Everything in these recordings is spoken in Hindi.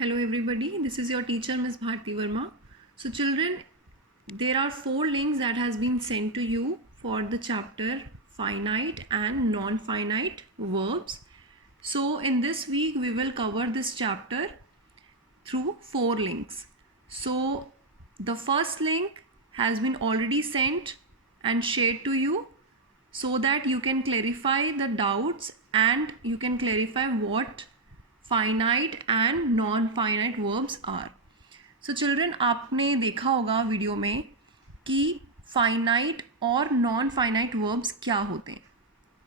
Hello everybody, this is your teacher Ms. Bharti Verma. So children, there are 4 links that has been sent to you for the chapter finite and non-finite verbs. So in this week we will cover this chapter through 4 links. So the first link has been already sent and shared to you so that you can clarify the doubts and you can clarify what finite and non finite verbs are. So children, आपने देखा होगा वीडियो में कि फाइनाइट और नॉन फाइनाइट वर्ब्स क्या होते हैं.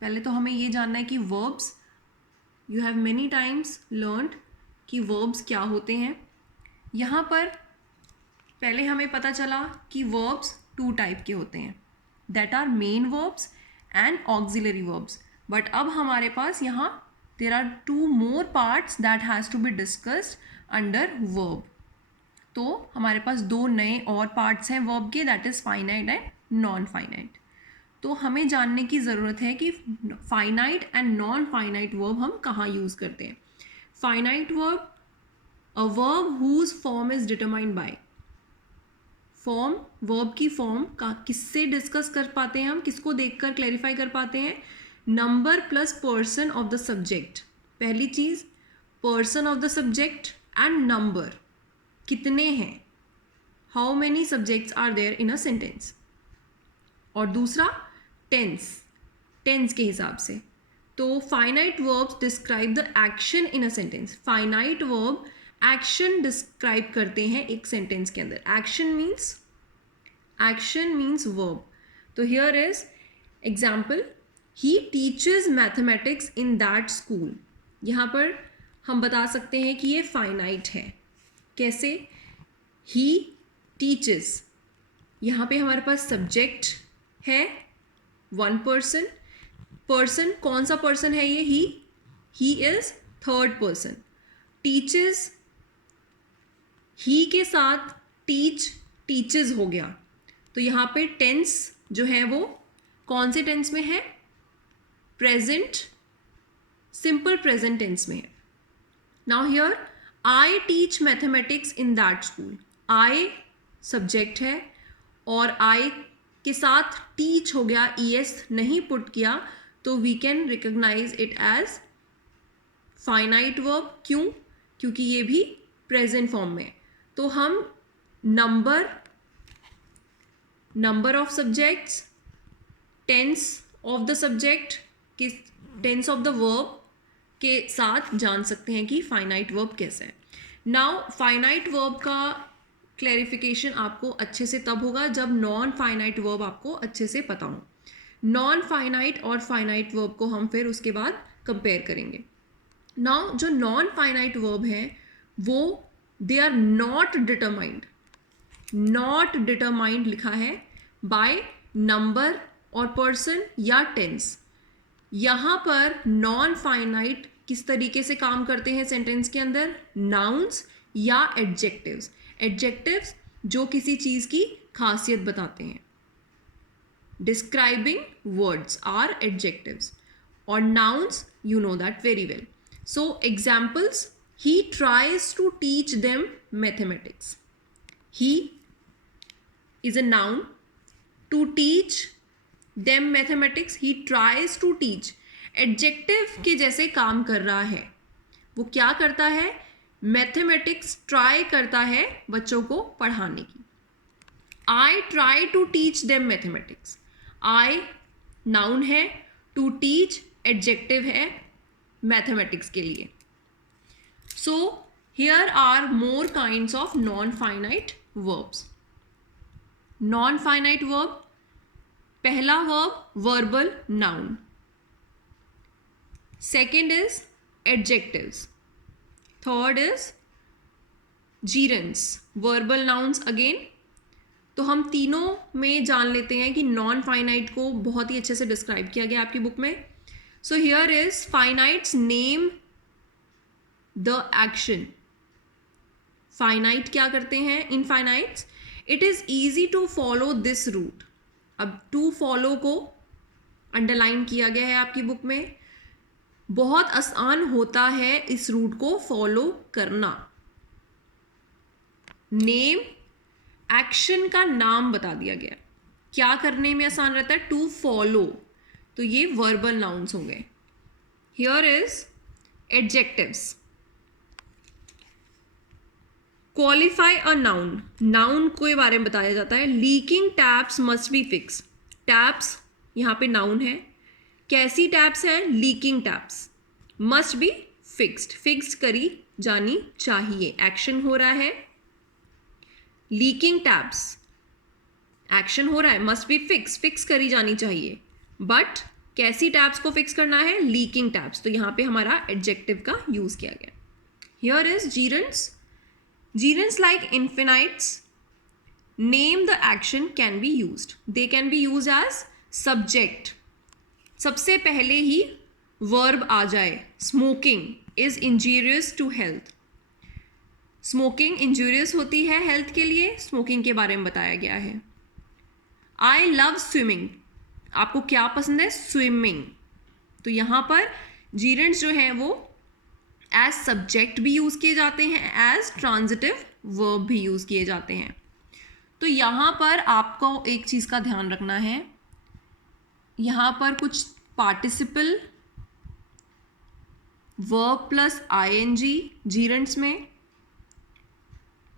पहले तो हमें ये जानना है कि verbs, you have many times learned कि वर्ब्स क्या होते हैं. यहाँ पर पहले हमें पता चला कि वर्ब्स 2 टाइप के होते हैं, that are main verbs and auxiliary verbs. But अब हमारे पास यहाँ there are 2 more parts that has to be discussed under verb. तो हमारे पास 2 नए और पार्ट्स हैं वर्ब के, that is finite and non finite. तो हमें जानने की ज़रूरत है कि finite and non finite verb हम कहाँ यूज़ करते हैं. Finite verb, a verb whose form is determined by. Form, verb की फॉर्म का किससे डिस्कस कर पाते हैं हम, किसको देखकर क्लैरिफाई कर पाते हैं? Number plus person of the subject. पहली चीज़ person of the subject and number, कितने हैं, how many subjects are there in a sentence. और दूसरा टेंस, टेंस के हिसाब से. तो finite verbs describe the action in a sentence. Finite verb action describe करते हैं एक सेंटेंस के अंदर. Action means verb. तो here is example, he teaches mathematics in that school. यहाँ पर हम बता सकते हैं कि ये फाइनाइट है. कैसे? ही टीचेज, यहाँ पे हमारे पास सब्जेक्ट है, 1 पर्सन. पर्सन कौन सा पर्सन है ये? He is 3rd person. Teaches, he के साथ टीचेज हो गया. तो यहाँ पे टेंस जो है वो कौन से टेंस में है? प्रेजेंट, सिंपल प्रेजेंट टेंस में है. Now here I teach mathematics in that school. I subject है और आई के साथ टीच हो गया, es नहीं पुट किया, तो we can recognise it as finite verb. क्यों? क्योंकि ये भी प्रेजेंट फॉर्म में. तो हम number of subjects, tense of the subject, कि टेंस ऑफ द वर्ब के साथ जान सकते हैं कि फाइनाइट वर्ब कैसा है. नाउ फाइनाइट वर्ब का क्लैरिफिकेशन आपको अच्छे से तब होगा जब नॉन फाइनाइट वर्ब आपको अच्छे से पता हो. नॉन फाइनाइट और फाइनाइट वर्ब को हम फिर उसके बाद कंपेयर करेंगे. नाउ जो नॉन फाइनाइट वर्ब हैं वो दे आर नॉट डिटरमाइंड लिखा है बाय नंबर और पर्सन या टेंस. यहाँ पर नॉन फाइनाइट किस तरीके से काम करते हैं सेंटेंस के अंदर? नाउन्स या एडजेक्टिव्स. एडजेक्टिव्स जो किसी चीज़ की खासियत बताते हैं. Describing words are adjectives. और nouns, you know that very well. So examples, he tries to teach them mathematics. He is a noun. To teach them mathematics, he tries to teach. Adjective के जैसे काम कर रहा है. वो क्या करता है? मैथमेटिक्स ट्राई करता है बच्चों को पढ़ाने की. I try to teach them mathematics. I noun है, टू टीच एडजेक्टिव है मैथमेटिक्स के लिए. So here are more kinds of non finite verbs. Non finite verb, पहला verb verbal noun. Second is adjectives. Third is gerunds, verbal nouns again. तो हम तीनों में जान लेते हैं कि नॉन फाइनाइट को बहुत ही अच्छे से डिस्क्राइब किया गया आपकी बुक में. So here is finites name the action. Finite क्या करते हैं? In finites it is easy to follow this route. अब टू फॉलो को अंडरलाइन किया गया है आपकी बुक में. बहुत आसान होता है इस रूट को फॉलो करना. नेम, एक्शन का नाम बता दिया गया, क्या करने में आसान रहता है, टू फॉलो, तो ये वर्बल नाउन्स हो गए. Here is adjectives. Qualify a noun, noun के बारे में बताया जाता है. Leaking taps must be fix. Taps यहाँ पे नाउन है. कैसी टैप्स हैं, leaking taps. Must be fixed, fixed करी जानी चाहिए. एक्शन हो रहा है, लीकिंग टैप्स, एक्शन हो रहा है, मस्ट बी फिक्स, फिक्स करी जानी चाहिए. बट कैसी टैप्स को फिक्स करना है, लीकिंग टैप्स, तो यहाँ पे हमारा एडजेक्टिव का यूज किया गया. Here is gerunds. Gerunds like infinites, name the action can be used. They can be used as subject. सबसे पहले ही verb आ जाए. Smoking is injurious to health. Smoking injurious होती है health के लिए, smoking के बारे में बताया गया है. I love swimming. आपको क्या पसंद है, swimming. तो यहाँ पर gerunds जो हैं वो एज सब्जेक्ट भी यूज़ किए जाते हैं, एज ट्रांजिटिव वर्ब भी यूज़ किए जाते हैं. तो यहाँ पर आपको एक चीज़ का ध्यान रखना है, यहाँ पर कुछ पार्टिसिपल वर्ब प्लस आईएनजी जीरेंट्स में,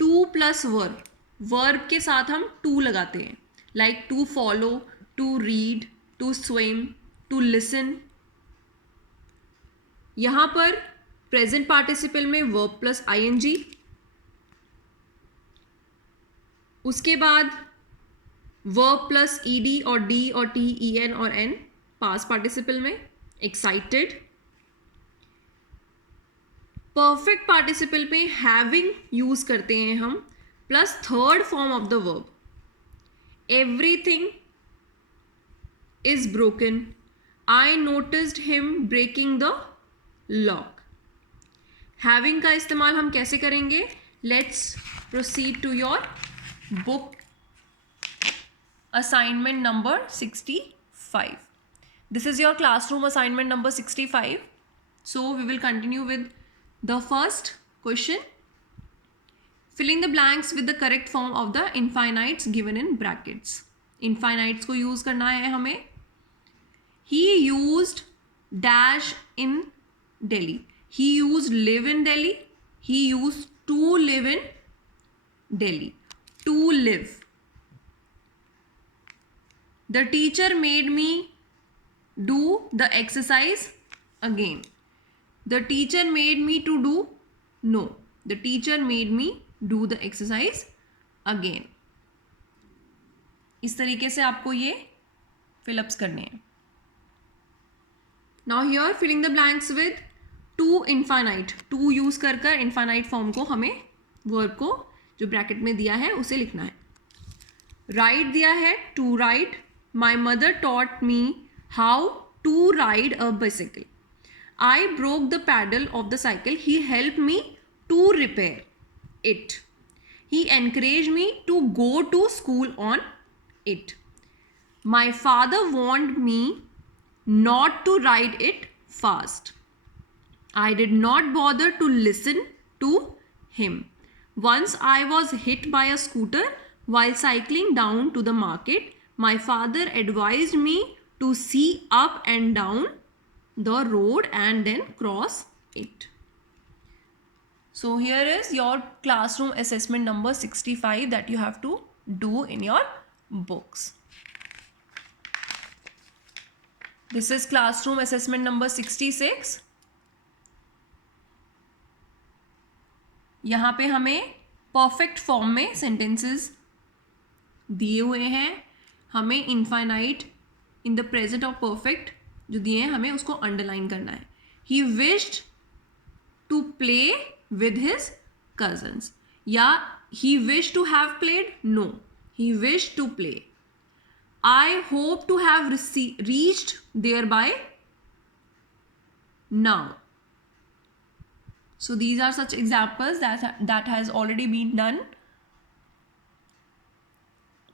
टू प्लस वर्ब, वर्ब के साथ हम टू लगाते हैं, like to follow, to read, to swim, to listen. यहाँ पर प्रेजेंट पार्टिसिपल में वर्ब प्लस आईएनजी, उसके बाद वर्ब प्लस ईडी और डी और टी, ईएन और एन पास्ट पार्टिसिपल में. एक्साइटेड. परफेक्ट पार्टिसिपल में हैविंग यूज करते हैं हम, plus third form of the verb. Everything is broken. I noticed him breaking the lock. Having का इस्तेमाल हम कैसे करेंगे, let's proceed to your book assignment number 65. This is your classroom assignment number 65. So we will continue with the first question. Filling the blanks with the correct form of the infinites given in brackets. Infinites को यूज करना है हमें. He used dash in Delhi. He used live in Delhi. He used to live in Delhi. To live. The teacher made me do the exercise again. The teacher made me to do. No. The teacher made me do the exercise again. इस तरीके से आपको ये fill-ups करने हैं. Now here filling the blanks with to infinite. To use कर कर इनफाइनाइट फॉर्म को हमें वर्ब को जो ब्रैकेट में दिया है उसे लिखना है. राइट दिया है, to ride. My mother taught me how to ride a bicycle. I broke the pedal of the cycle. He help me to repair it. He encourage me to go to school on it. My father want me not to ride it fast. I did not bother to listen to him. Once I was hit by a scooter while cycling down to the market. My father advised me to see up and down the road and then cross it. So here is your classroom assessment number 65 that you have to do in your books. This is classroom assessment number 66. यहाँ पे हमें परफेक्ट फॉर्म में सेंटेंसेस दिए हुए हैं. हमें infinite in the present of perfect जो दिए हैं हमें उसको अंडरलाइन करना है. He wished to play with his cousins, या he wish to have played. No, he wish to play. I hope to have reached there by now. So these are such examples that has already been done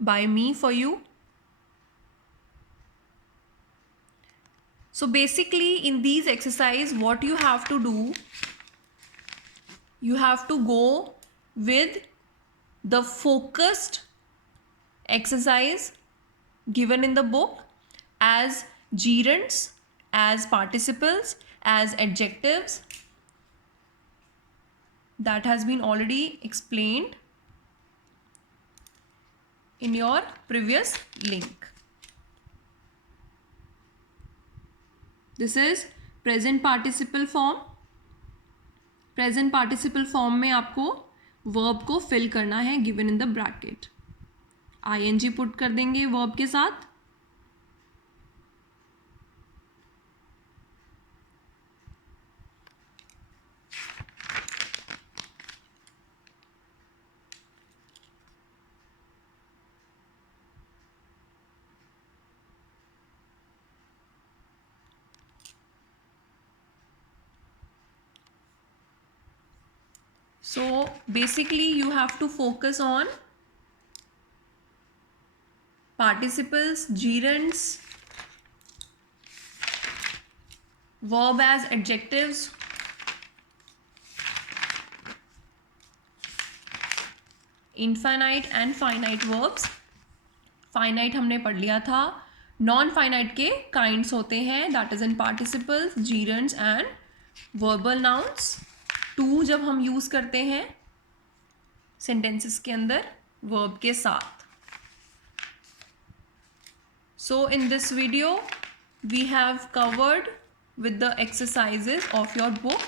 by me for you. So basically in these exercise what you have to do, you have to go with the focused exercise given in the book as gerunds, as participles, as adjectives. That has been already explained in your previous link. This is present participle form. Present participle form में आपको वर्ब को फिल करना है given in the bracket. ING put कर देंगे वर्ब के साथ. So basically you have to focus on participles, gerunds, verb as adjectives, infinite and finite verbs. finite हमने पढ़ लिया था. नॉन फाइनाइट के काइंड्स होते हैं, that is in participles, gerunds and verbal nouns. टू जब हम यूज़ करते हैं सेंटेंसेस के अंदर वर्ब के साथ. So in this video we have covered with the exercises of your book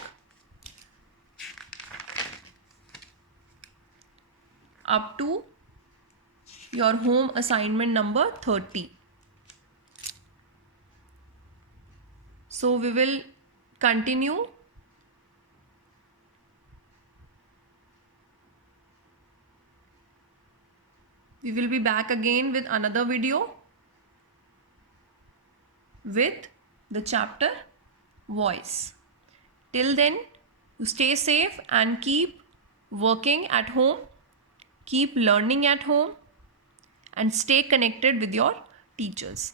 up to your home assignment number 30. So we will continue we will be back again with another video with the chapter voice. Till then, stay safe and keep working at home, keep learning at home, and stay connected with your teachers.